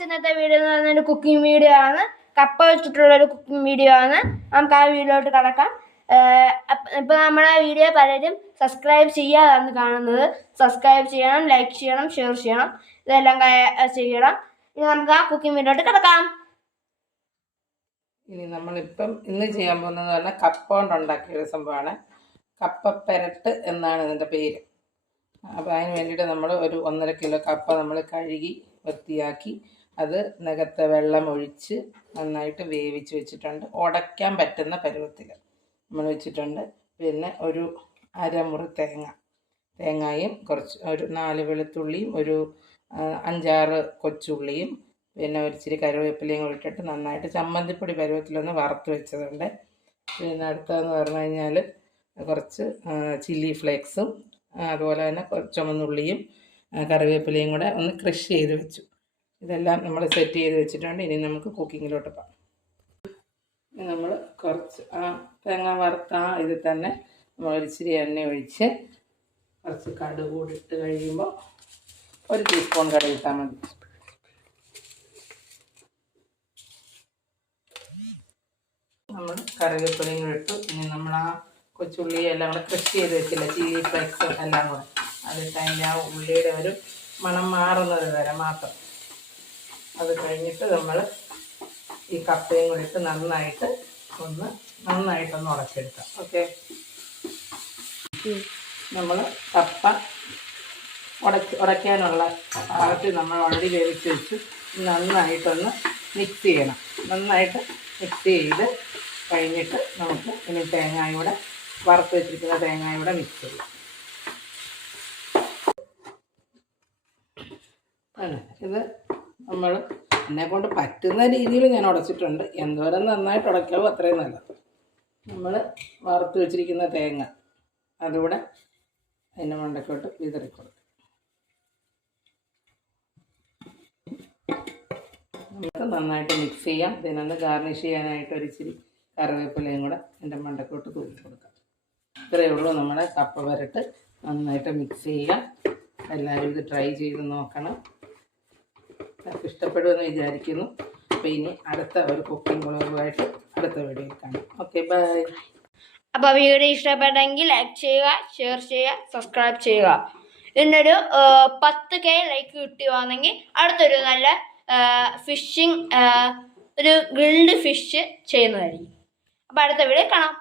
Guys, ഇന്നത്തെ video എന്ന് പറഞ്ഞൊരു കുക്കിംഗ് വീഡിയോ ആണ്. കപ്പ വെച്ചിട്ടുള്ളൊരു കുക്കിംഗ് വീഡിയോ ആണ്. നമുക്ക് ആ വീഡിയോയിലോട്ട് കടക്കാം. ഇപ്പം നമ്മുടെ വീഡിയോ പലരും സബ്സ്ക്രൈബ് ചെയ്യാതാണ് കാണുന്നത്. സബ്സ്ക്രൈബ് ചെയ്യണം, ലൈക്ക് ചെയ്യണം, ഷെയർ ചെയ്യണം, ഇതെല്ലാം ചെയ്യണം. ഇനി നമുക്ക് ആ കുക്കിംഗ് വീഡിയോയിലോട്ട് കിടക്കാം. ഇനി നമ്മളിപ്പം ഇന്ന് ചെയ്യാൻ പോകുന്നത് പറഞ്ഞാൽ കപ്പ കൊണ്ടുണ്ടാക്കിയ ഒരു സംഭവമാണ്. കപ്പ പെരട്ട് എന്നാണ് ഇതിൻ്റെ പേര്. അപ്പോൾ അതിന് വേണ്ടിയിട്ട് നമ്മൾ ഒരു 1.5 കിലോ കപ്പ നമ്മൾ കഴുകി വൃത്തിയാക്കി അത് നകത്തെ വെള്ളം ഒഴിച്ച് നന്നായിട്ട് വേവിച്ച് വെച്ചിട്ടുണ്ട്. ഉടയ്ക്കാൻ പറ്റുന്ന പരുവത്തിൽ നമ്മൾ വെച്ചിട്ടുണ്ട്. പിന്നെ ഒരു അരമുറി തേങ്ങയും ഒരു 4 വെളുത്തുള്ളിയും ഒരു 5-6 കൊച്ചുള്ളിയും പിന്നെ ഒരു ഇച്ചിരി കറിവേപ്പിലയും കൂടി ഇട്ടിട്ട് നന്നായിട്ട് ചമ്മന്തിപ്പൊടി പരുവത്തിലൊന്ന് വറുത്ത് വെച്ചതുണ്ട്. പിന്നെ അടുത്തതെന്ന് പറഞ്ഞു കഴിഞ്ഞാൽ കുറച്ച് ചില്ലി ഫ്ലേക്സും അതുപോലെ തന്നെ ചുമന്നുള്ളിയും കറിവേപ്പിലയും കൂടെ ഒന്ന് ക്രഷ് ചെയ്ത് വെച്ചു. ഇതെല്ലാം നമ്മൾ സെറ്റ് ചെയ്ത് വെച്ചിട്ടുണ്ട്. ഇനി നമുക്ക് കുക്കിങ്ങിലോട്ട് പോകാം. നമ്മൾ കുറച്ച് തേങ്ങ വറുത്ത ഇതിൽ തന്നെ നമ്മൾ ഇച്ചിരി എണ്ണ ഒഴിച്ച് കുറച്ച് കടുക് കൂടി ഇട്ട് കഴിയുമ്പോൾ 1 ടീസ്പൂൺ കടുക് ഇട്ടാൽ മതി. നമ്മൾ കറിവേപ്പിലയും കൂടെ ഇട്ടു. ഇനി നമ്മൾ കൊച്ചുള്ളി എല്ലാം കൂടെ ക്രഷ് ചെയ്ത് വെച്ചില്ല, ചില്ലി ഫ്ലേക്സും എല്ലാം കൂടെ അതിട്ട് അതിൻ്റെ ആ ഉള്ളിയുടെ ഒരു മണം മാറുന്നത് വരെ മാത്രം. അത് കഴിഞ്ഞിട്ട് നമ്മൾ ഈ കപ്പയും കൂടി ഇട്ട് നന്നായിട്ടൊന്ന് ഉടച്ചെടുക്കാം. ഓക്കെ, നമ്മൾ കപ്പ ഉടയ്ക്കാനുള്ള പാകത്തിൽ നമ്മൾ ഓൾറെഡി വേവിച്ച് വെച്ച് നന്നായിട്ടൊന്ന് മിക്സ് ചെയ്യണം. നന്നായിട്ട് മിക്സ് ചെയ്ത് കഴിഞ്ഞിട്ട് നമുക്ക് ഇനി തേങ്ങയും കൂടെ വറുത്ത് വെച്ചിരിക്കുന്ന തേങ്ങയും കൂടെ മിക്സ് ചെയ്യാം. ഇത് നമ്മൾ എന്നെക്കൊണ്ട് പറ്റുന്ന രീതിയിൽ ഞാൻ ഉടച്ചിട്ടുണ്ട്. എന്തോരം നന്നായിട്ട് ഉടയ്ക്കാവോ അത്രയും നല്ലത്. നമ്മൾ വറുത്ത് വെച്ചിരിക്കുന്ന തേങ്ങ അതുകൂടെ അതിൻ്റെ മണ്ടക്കോട്ട് വിതറിക്കൊടുക്കും. നമുക്ക് നന്നായിട്ട് മിക്സ് ചെയ്യാം. ഇതിനൊന്ന് ഗാർണിഷ് ചെയ്യാനായിട്ട് ഒരു ഇച്ചിരി കറിവേപ്പിലയും കൂടെ എൻ്റെ മണ്ടക്കോട്ട് തൂക്കി കൊടുക്കാം. ഇത്രയേ ഉള്ളൂ നമ്മുടെ കപ്പ വരട്ട്. നന്നായിട്ട് മിക്സ് ചെയ്യാം. എല്ലാവരും ഇത് ട്രൈ ചെയ്ത് നോക്കണം. നമുക്ക് ഇഷ്ടപ്പെടുമെന്ന് വിചാരിക്കുന്നു. അപ്പോൾ ഇനി അടുത്ത ഒരു കുക്കിംഗ് വ്ളോഗുമായിട്ട് അടുത്ത വീഡിയോയിൽ കാണാം. Okay, bye. അപ്പോൾ വീഡിയോ ഇഷ്ടപ്പെട്ടെങ്കിൽ ലൈക്ക് ചെയ്യുക, ഷെയർ ചെയ്യുക, സബ്സ്ക്രൈബ് ചെയ്യുക. ഇതിനൊരു 10K ലൈക്ക് കിട്ടുകയാണെങ്കിൽ അടുത്തൊരു നല്ല ഫിഷിങ് ഒരു ഗ്രിൽഡ് ഫിഷ് ചെയ്യുന്നതായിരിക്കും. അപ്പോൾ അടുത്ത വീഡിയോ കാണാം.